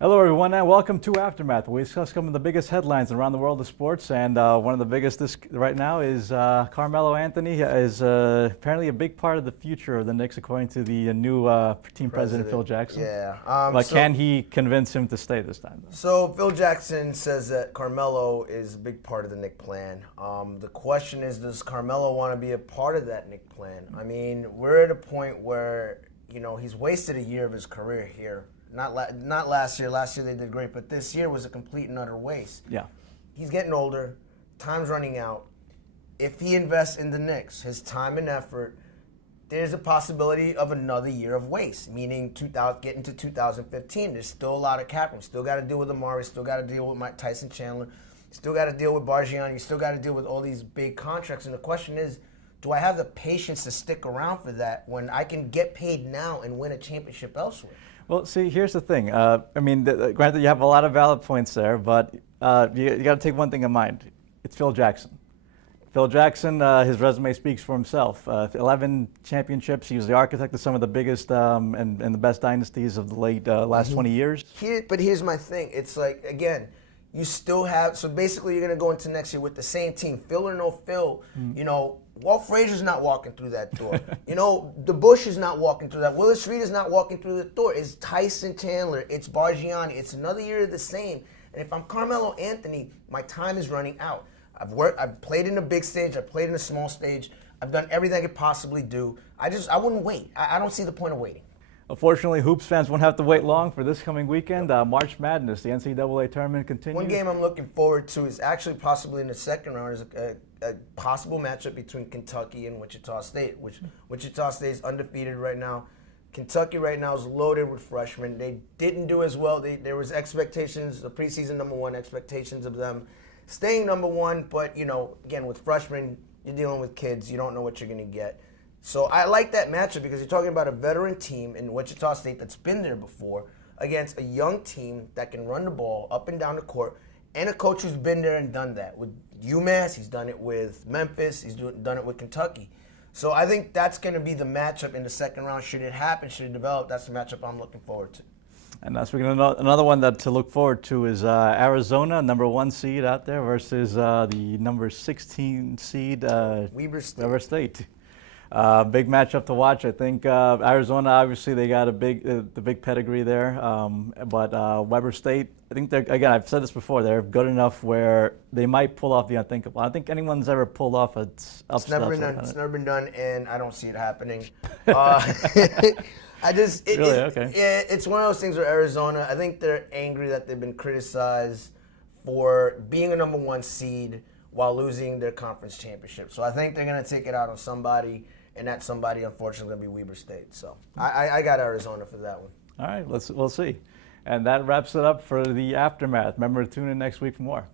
Hello, everyone, and welcome to Aftermath. We discuss some of the biggest headlines around the world of sports, and one of the biggest right now is Carmelo Anthony is apparently a big part of the future of the Knicks, according to the new team president Phil Jackson. Yeah. But can he convince him to stay this time, though? So Phil Jackson says that Carmelo is a big part of the Knicks plan. The question is, does Carmelo want to be a part of that Knicks plan? I mean, we're at a point where, he's wasted a year of his career here. Not last year. Last year they did great, but this year was a complete and utter waste. Yeah. He's getting older. Time's running out. If he invests in the Knicks, his time and effort, there's a possibility of another year of waste, meaning getting to 2015. There's still a lot of cap room. Still got to deal with Amari. Still got to deal with Tyson Chandler. Still got to deal with Bargiani. You still got to deal with all these big contracts. And the question is, do I have the patience to stick around for that when I can get paid now and win a championship elsewhere? Well, see, here's the thing. Granted, you have a lot of valid points there, but you got to take one thing in mind. It's Phil Jackson. Phil Jackson, his resume speaks for himself. 11 championships. He was the architect of some of the biggest and the best dynasties of the last 20 years. But here's my thing. It's like, again, you still have, so basically you're going to go into next year with the same team. Phil or no Phil, Walt Frazier's not walking through that door. The Bush is not walking through that. Willis Reed is not walking through the door. It's Tyson Chandler. It's Bargiani. It's another year of the same. And if I'm Carmelo Anthony, my time is running out. I've played in a big stage. I've played in a small stage. I've done everything I could possibly do. I wouldn't wait. I don't see the point of waiting. Unfortunately, Hoops fans won't have to wait long for this coming weekend. March Madness, the NCAA tournament continues. One game I'm looking forward to is actually possibly in the second round is a possible matchup between Kentucky and Wichita State, which Wichita State is undefeated right now. Kentucky right now is loaded with freshmen. They didn't do as well. There was expectations, the preseason #1 expectations of them staying #1, but again, with freshmen, you're dealing with kids. You don't know what you're going to get. So I like that matchup because you're talking about a veteran team in Wichita State that's been there before against a young team that can run the ball up and down the court, and a coach who's been there and done that. With UMass, he's done it with Memphis, he's done it with Kentucky. So I think that's going to be the matchup in the second round. Should it happen, should it develop, that's the matchup I'm looking forward to. And speaking of another one to look forward to is Arizona, #1 seed out there, versus the number 16 seed Weber State. Weber State. Big matchup to watch. I think Arizona, obviously, they got the big pedigree there. But Weber State, I think I've said this before, they're good enough where they might pull off the unthinkable. I don't think anyone's ever pulled off It's never been done, and I don't see it happening. It's one of those things where Arizona, I think they're angry that they've been criticized for being a #1 seed while losing their conference championship. So I think they're going to take it out on somebody, and that somebody, unfortunately, going to be Weber State. So I got Arizona for that one. All right, we'll see. And that wraps it up for the Aftermath. Remember to tune in next week for more.